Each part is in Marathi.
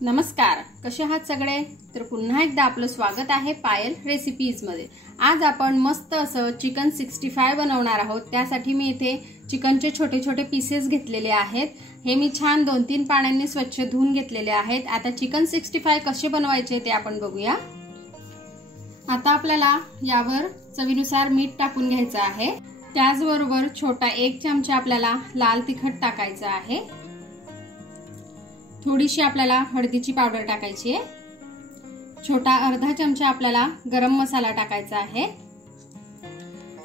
नमस्कार, कसे आहात सगळे? तर पुन्हा एकदा आपलं स्वागत आहे पायल रेसिपीज मध्ये। आज आपण मस्त असं चिकन 65 बनवणार आहोत। त्यासाठी मी इथे चिकनचे छोटे छोटे पीसेस घेतलेले आहेत। हे मी छान 2-3 पाण्याने स्वच्छ धुवून घेतलेले आहेत। आता चिकन 65 कसे बनवायचे ते आपण बघूया। आता आपल्याला यावर चवीनुसार मीठ टाकून घ्यायचं आहे। त्याचबरोबर छोटा 1 चमचा आपल्याला लाल तिखट टाकायचं आहे। थोडीशी आपल्याला हळदीची पावडर टाकायची आहे। छोटा अर्धा चमचा आपल्याला गरम मसाला टाकायचा आहे।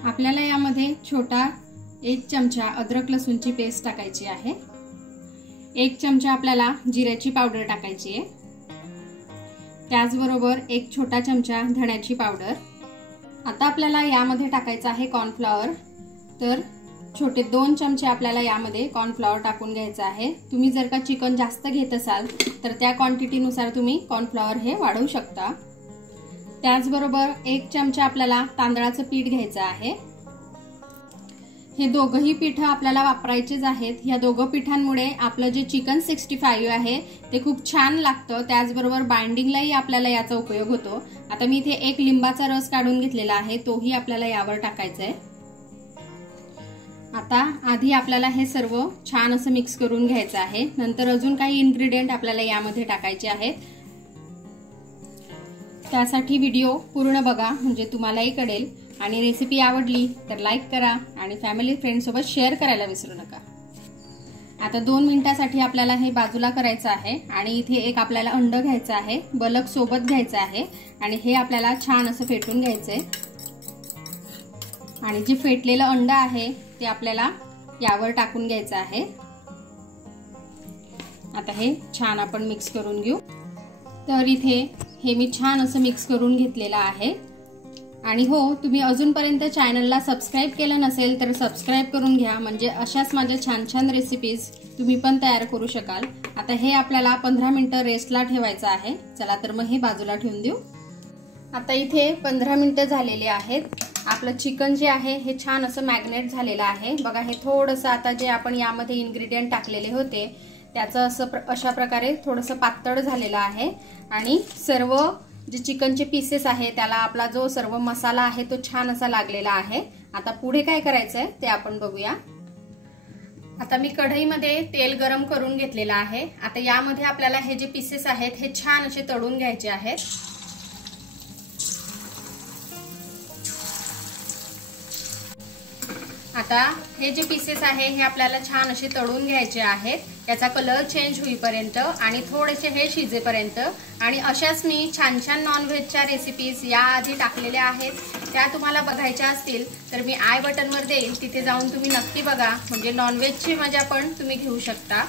आपल्याला यामध्ये छोटा 1 चमचा अद्रक लसूणची पेस्ट टाकायची आहे। 1 चमचा आपल्याला जिऱ्याची पावडर टाकायची आहे। त्याचबरोबर 1 छोटा चमचा धण्याची पावडर। आता आपल्याला यामध्ये टाकायचा आहे कॉर्नफ्लॉवर। तर छोटे 2 चमचे आपल्याला यामध्ये कॉर्नफ्लॉवर टाकून घ्यायचा आहे। तुम्ही जर का चिकन जास्त घेत असाल तर त्या क्वांटिटीनुसार तुम्ही कॉर्नफ्लॉवर हे वाढवू शकता। त्याचबरोबर 1 चमचा आपल्याला तांदळाचं पीठ घ्यायचं आहे। हे दोघही पीठ आपल्याला वापरायचेच आहेत। या दोघं पिठांमुळे आपलं जे चिकन 65 आहे ते खूप छान लागतं। त्याचबरोबर बाइंडिंगलाही आपल्याला याचा उपयोग होतो। आता मी इथे 1 लिंबाचा रस काढून घेतलेला आहे, तोही आपल्याला यावर टाकायचा आहे। आता आधी आपल्याला हे सर्व छान असं मिक्स करून घ्यायचं आहे। नंतर अजून काही इन्ग्रेडियंट आपल्याला यामध्ये टाकायचे आहेत। त्यासाठी व्हिडिओ पूर्ण बघा म्हणजे तुम्हालाही कळेल। आणि रेसिपी आवडली तर लाईक करा आणि फॅमिली फ्रेंड सोबत शेअर करायला विसरू नका। आता 2 मिनिटांसाठी आपल्याला हे बाजूला करायचं आहे। आणि इथे एक आपल्याला अंड घ्यायचं आहे, बलक सोबत घ्यायचं आहे आणि हे आपल्याला छान असं फेटून घ्यायचंय। आणि जे फेटलेलं अंड आहे ते आपल्याला यावर टाकून घ्यायचं आहे। आता हे छान आपण मिक्स करून घेऊ। तर इथे हे मी छान असं मिक्स करून घेतलेलं आहे। आणि हो, तुम्ही अजूनपर्यंत चॅनलला सबस्क्राइब केलं नसेल तर सबस्क्राइब करून घ्या, म्हणजे अशाच माझ्या छान छान रेसिपीज तुम्ही पण तयार करू शकाल। आता हे आपल्याला 15 मिनिटं रेस्टला ठेवायचं आहे। चला तर मग हे बाजूला ठेवून देऊ। आता इथे 15 मिनिटं झालेली आहेत। आपलं चिकन जे आहे हे छान असं मॅग्नेट झालेलं आहे। बघा, हे थोडंसं आता जे आपण यामध्ये इन्ग्रेडियंट टाकलेले होते त्याचं असं अशा प्रकारे थोडंसं पातळ झालेलं आहे। आणि सर्व जे चिकनचे पीसेस आहे त्याला आपला जो सर्व मसाला आहे तो छान असा लागलेला आहे। आता पुढे काय करायचंय ते आपण बघूया। आता मी कढईमध्ये तेल गरम करून घेतलेलं आहे। आता यामध्ये आपल्याला हे जे पीसेस आहेत हे छान असे तळून घ्यायचे आहेत। आता हे जे पीसेस आहे हे आपल्याला छान असे तळून घ्यायचे आहेत, याचा कलर चेंज होईपर्यंत आणि थोडेसे हे शिजेपर्यंत। आणि अशाच मी छान छान नॉनव्हेजच्या रेसिपीज याआधी टाकलेल्या आहेत, त्या तुम्हाला बघायच्या असतील तर मी आय बटनवर देईल, तिथे जाऊन तुम्ही नक्की बघा, म्हणजे नॉनव्हेजची मजा पण तुम्ही घेऊ शकता।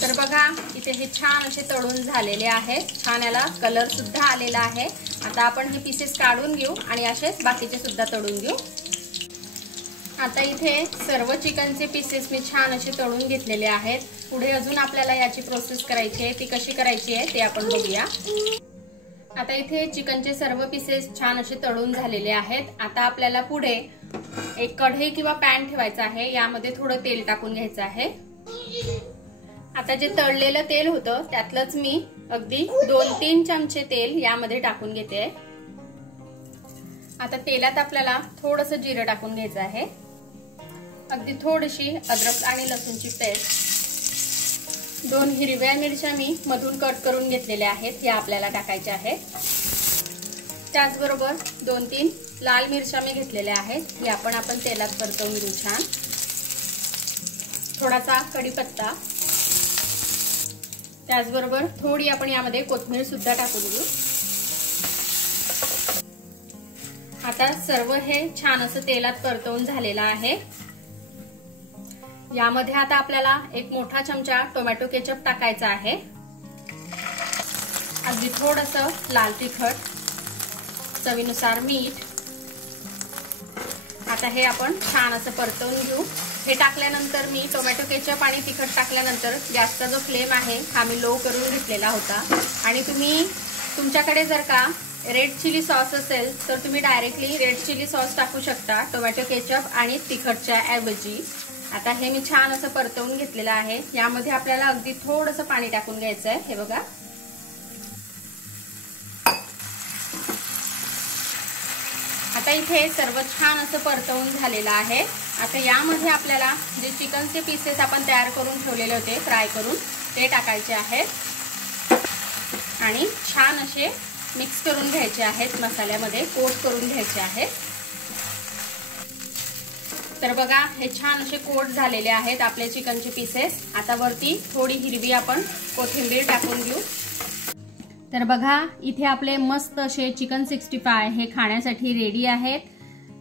तर बघा, इथे हे छान असे तळून झालेले आहेत, छान याला कलर सुद्धा आलेला आहे। आता आपण हे पीसेस काढून घेऊ आणि असेच बाकीचे सुद्धा तळून घेऊ। आता इथे सर्व चिकनचे पीसेस मी छान असे तळून घेतलेले आहेत। पुढे अजून आपल्याला याची प्रोसेस करायची आहे, ती कशी करायची आहे ते आपण बघूया। आता इथे चिकनचे सर्व पीसेस छान असे तळून झालेले आहेत। आता आपल्याला पुढे एक कढई किंवा पॅन ठेवायचा आहे, यामध्ये थोडं तेल टाकून घ्यायचं आहे। आता जे तळलेलं तेल होतं त्यातलंच मी अगदी 2-3 चमचे तेल यामध्ये टाकून घेते। आता तेलात आपल्याला थोडंसं जिरं टाकून घ्यायचं आहे, अगदी थोडीशी अद्रक आणि लसूणची पेस्ट, 2 हिरव्या मिरच्या मी मधून कट करून घेतलेल्या आहेत, या आपल्याला टाकायच्या आहेत। त्याचबरोबर 2-3 लाल मिरच्या मी घेतलेल्या आहेत, या आपण तेलात परतवून घेऊ छान। थोडासा कढीपत्ता, त्याचबरोबर थोडी आपण यामध्ये कोथिंबीर सुद्धा टाकून घेऊ। आता सर्व हे छान असं तेलात परतवून झालेलं आहे। यामध्ये आता आपल्याला 1 मोठा चमचा टोमॅटो केचप टाकायचा आहे, अगदी थोडंसं लाल तिखट, चवीनुसार मीठ। आता हे आपण छान असं परतवून घेऊ। हे टाकल्यानंतर मी टोमॅटो केचप आणि तिखट टाकल्यानंतर गॅसचा जो फ्लेम आहे हा मी लो करून घेतलेला होता। आणि तुमच्याकडे जर का रेड चिली सॉस असेल तर तुम्ही डायरेक्टली रेड चिली सॉस टाकू शकता टोमॅटो केचप आणि तिखटच्या ऐवजी। आता हे मी छान असं परतवून घेतलेलं आहे। यामध्ये आपल्याला अगदी थोडंसं पाणी टाकून घ्यायचं आहे। हे बघा, आता इथे सर्व छान असं परतवून झालेलं आहे। आता यामध्ये आपल्याला जे चिकनचे पीसेस आपण तयार करून ठेवलेले होते फ्राय करून, ते टाकायचे आहेत आणि छान असे मिक्स करून घ्यायचे आहेत, मसाल्यामध्ये कोट करून घ्यायचे आहेत। तर बघा, हे छान असे कोट झालेले आहेत आपले चिकनचे पीसेस। आता वरती थोडी हिरवी आपण कोथिंबीर टाकून घेऊ। तर बघा, इथे आपले मस्त असे चिकन 65 हे खाण्यासाठी रेडी आहेत।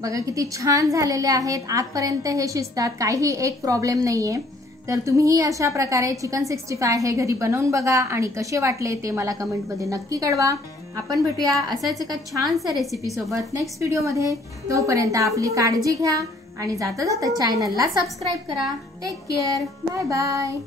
बघा किती छान झालेले आहेत, आतपर्यंत हे शिजतात, काही एक प्रॉब्लेम नाहीये। तर तुम्हीही अशा प्रकारे चिकन 65 हे घरी बनवून बघा आणि कसे वाटले ते मला कमेंटमध्ये नक्की कळवा। आपण भेटूया असाच एका छानशा रेसिपी सोबत नेक्स्ट व्हिडिओमध्ये। तोपर्यंत आपली काळजी घ्या आणि जाता जाता चॅनलला सबस्क्राईब करा। Take care, bye bye.